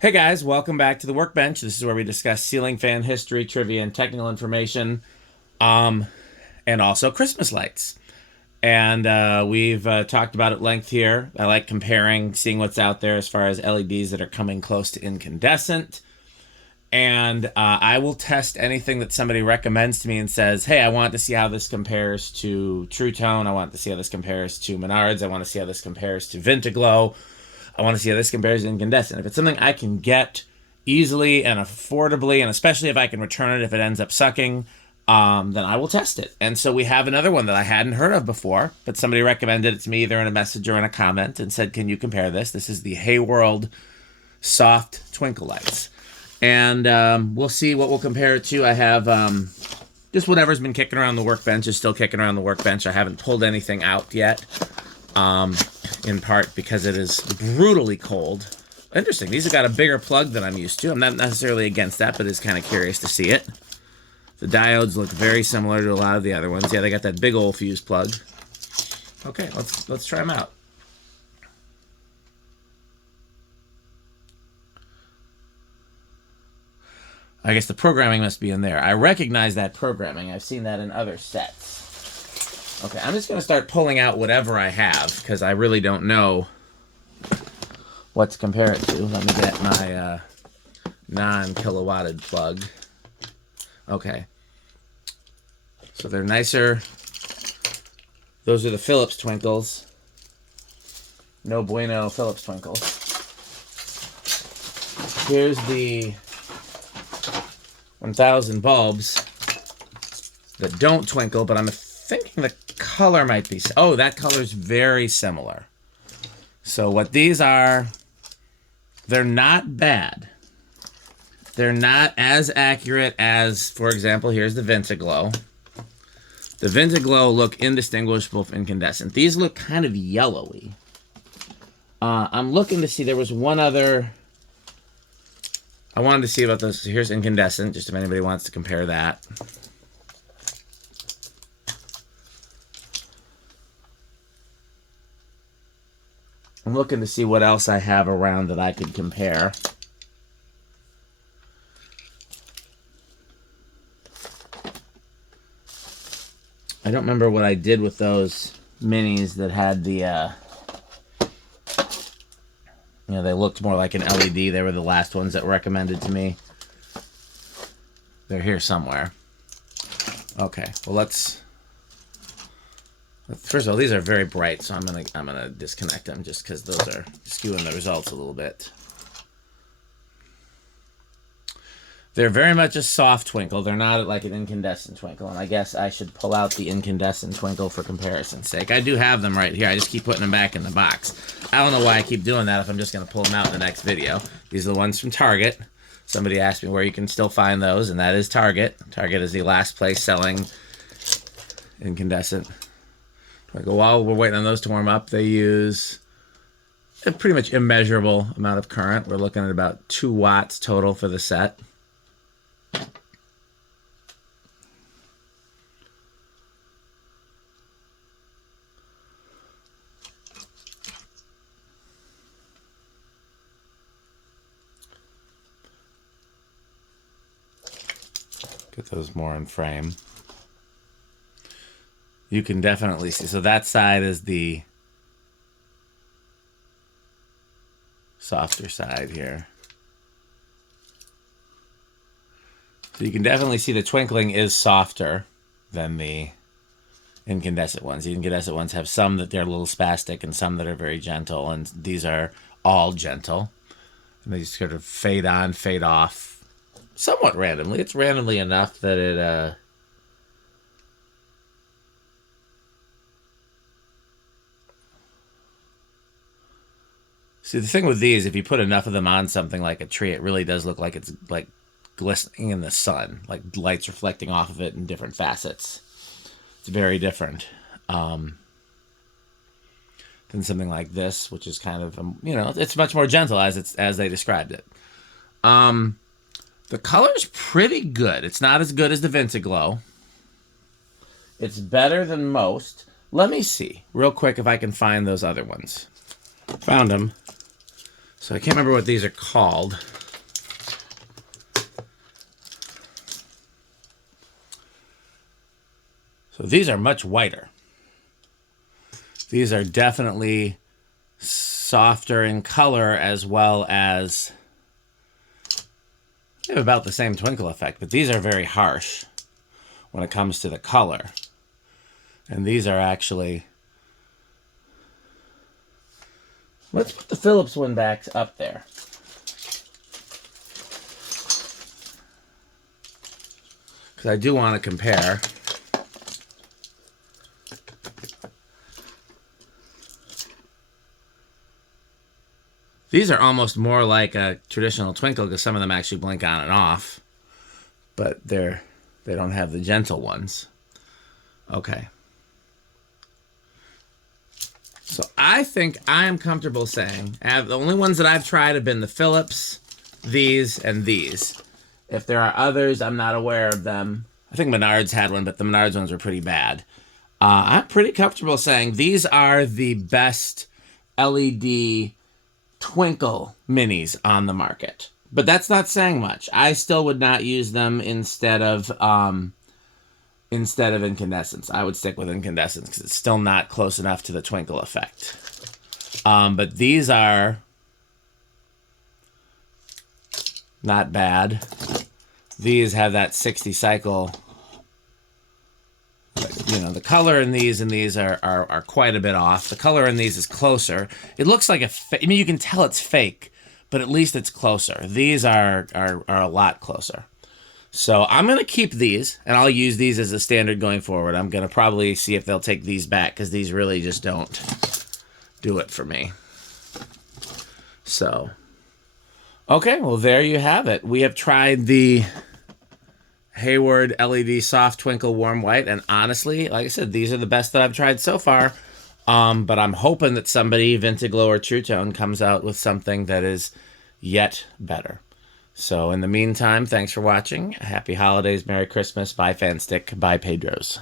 Hey guys, welcome back to the Workbench. This is where we discuss ceiling fan history, trivia, and technical information, um, and also Christmas lights. And we've talked about at length here. I like comparing, seeing what's out there as far as LEDs that are coming close to incandescent. And I will test anything that somebody recommends to me and says, hey, I want to see how this compares to True Tone. I want to see how this compares to Menards. I want to see how this compares to Vinteglow. I want to see how this compares to incandescent. If it's something I can get easily and affordably, and especially if I can return it if it ends up sucking, then I will test it. And so we have another one that I hadn't heard of before, but somebody recommended it to me either in a message or in a comment and said, can you compare this? This is the Heyworld Soft Twinkle lights. And we'll see what we'll compare it to. I have just whatever's been kicking around the workbench is still kicking around the workbench. I haven't pulled anything out yet, in part because it is brutally cold. Interesting. These have got a bigger plug than I'm used to. I'm not necessarily against that, but it's kind of curious to see it. The diodes look very similar to a lot of the other ones. Yeah, they got that big old fuse plug. Okay, let's try them out. I guess the programming must be in there. I recognize that programming. I've seen that in other sets. Okay, I'm just going to start pulling out whatever I have, because I really don't know what to compare it to. Let me get my non-kilowatted plug. Okay. So they're nicer. Those are the Philips Twinkles. No bueno Philips Twinkles. Here's the 1000 bulbs that don't twinkle, but I'm thinking the color might be... Oh, that color's very similar. So what these are, they're not bad. They're not as accurate as, for example, here's the Vinteglow. The Vinteglow look indistinguishable from incandescent. These look kind of yellowy. I'm looking to see, there was one other... I wanted to see about those. Here's incandescent, just if anybody wants to compare that. I'm looking to see what else I have around that I could compare. I don't remember what I did with those minis that had the, you know, they looked more like an LED. They were the last ones that were recommended to me. They're here somewhere. Okay, well let's first of all, these are very bright, so I'm gonna disconnect them just because those are skewing the results a little bit. They're very much a soft twinkle. They're not like an incandescent twinkle, and I guess I should pull out the incandescent twinkle for comparison's sake. I do have them right here. I just keep putting them back in the box. I don't know why I keep doing that if I'm just going to pull them out in the next video. These are the ones from Target. Somebody asked me where you can still find those, and that is Target. Target is the last place selling incandescent. While we're waiting on those to warm up, they use a pretty much immeasurable amount of current. We're looking at about 2 watts total for the set. Get those more in frame. You can definitely see. So that side is the softer side here. So you can definitely see the twinkling is softer than the incandescent ones. The incandescent ones have some that they're a little spastic and some that are very gentle, and these are all gentle. And they just sort of fade on, fade off somewhat randomly. It's randomly enough that it see, the thing with these, if you put enough of them on something like a tree, it really does look like it's like glistening in the sun, like lights reflecting off of it in different facets. It's very different than something like this, which is kind of, you know, it's much more gentle as they described it. The color's pretty good. It's not as good as the Vinteglow. It's better than most. Let me see real quick if I can find those other ones. Found them. So I can't remember what these are called. So these are much whiter. These are definitely softer in color, as well as they have about the same twinkle effect, but these are very harsh when it comes to the color. And these are actually... Let's put the Philips one back up there. Because I do want to compare. These are almost more like a traditional Twinkle because some of them actually blink on and off. But they don't have the gentle ones. Okay. So I think I am comfortable saying, the only ones that I've tried have been the Philips, these, and these. If there are others, I'm not aware of them. I think Menards had one, but the Menards ones were pretty bad. I'm pretty comfortable saying these are the best LED Twinkle minis on the market. But that's not saying much. I still would not use them instead of incandescence. I would stick with incandescence because it's still not close enough to the twinkle effect. But these are not bad. These have that 60 cycle. You know, the color in these and these are quite a bit off. The color in these is closer. It looks like I mean, you can tell it's fake, but at least it's closer. These are a lot closer. So I'm going to keep these, and I'll use these as a standard going forward. I'm going to probably see if they'll take these back, because these really just don't do it for me. So, okay, well, there you have it. We have tried the Heyworld LED Soft Twinkle Warm White, and honestly, like I said, these are the best that I've tried so far. But I'm hoping that somebody, Vinteglow or True Tone, comes out with something that is yet better. So in the meantime, thanks for watching. Happy holidays, Merry Christmas. Bye, Fanstick. Bye, Pedros.